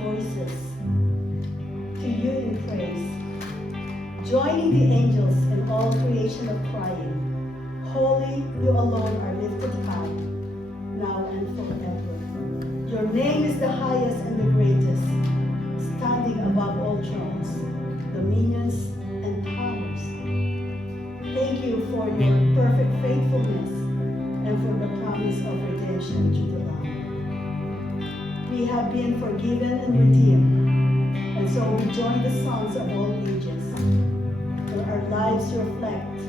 voices to you in praise, joining the angels and all creation of crying, holy, you alone are lifted high, now and forever. Your name is the highest and the greatest, standing above all thrones, dominions, and powers. Thank you for your perfect faithfulness and for the promise of redemption through the Lamb. We have been forgiven and redeemed, and so we join the sons of all ages, where our lives reflect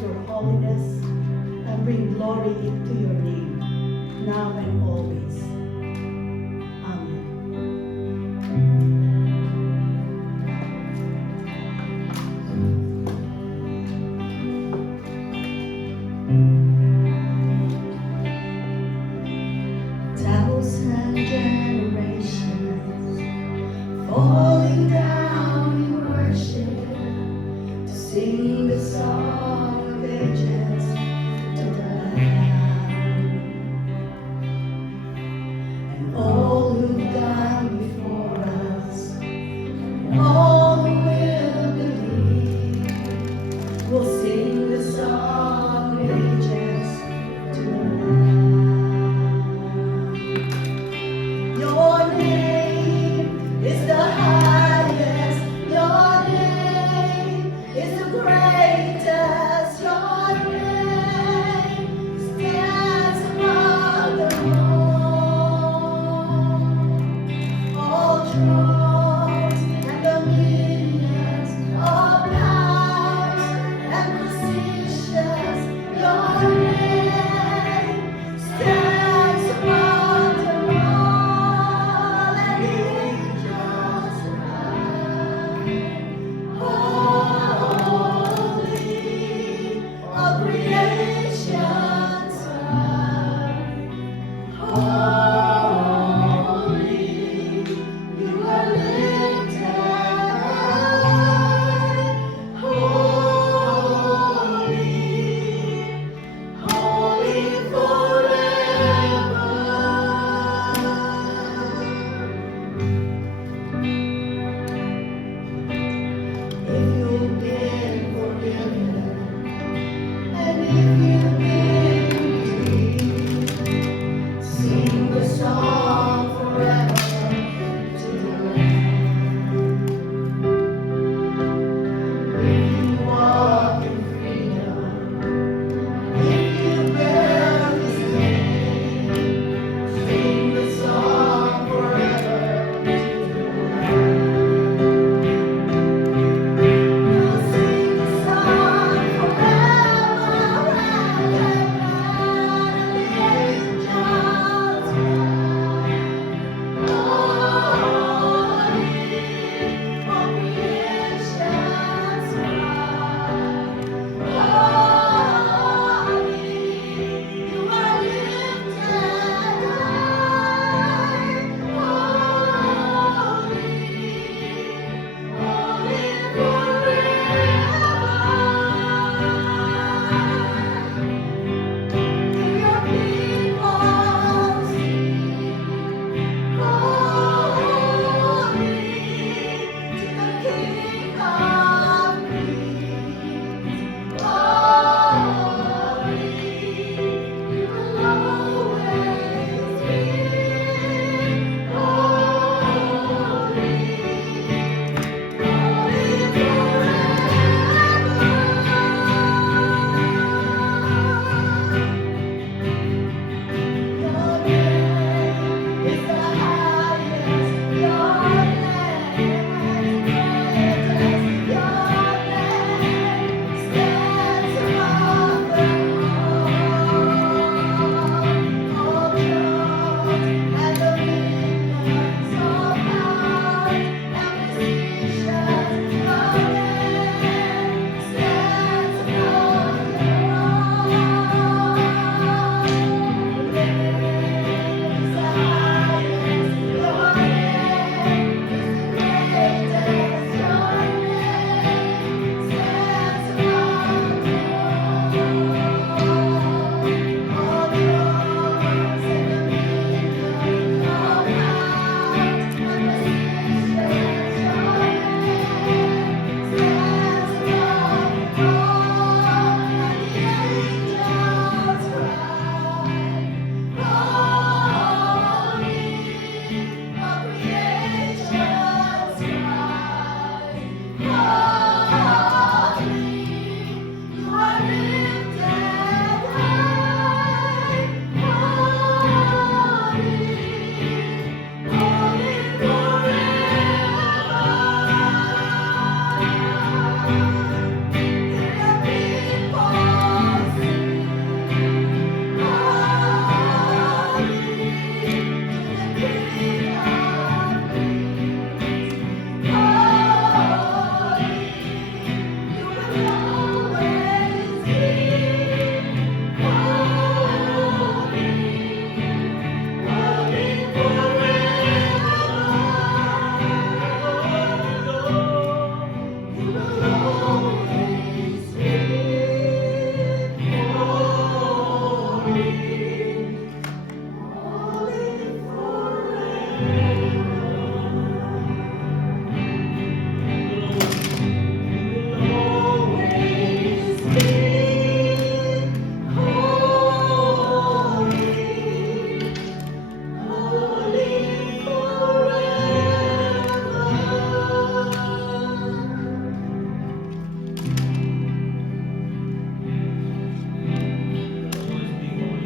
your holiness and bring glory into your name, now and always. Amen. Thousand generations falling down in worship to sing the song of ages to the Lamb. And all who've gone before us, and all who will believe, will sing the song of ages to the Lamb. Your name is the highest. Your name is the greatest.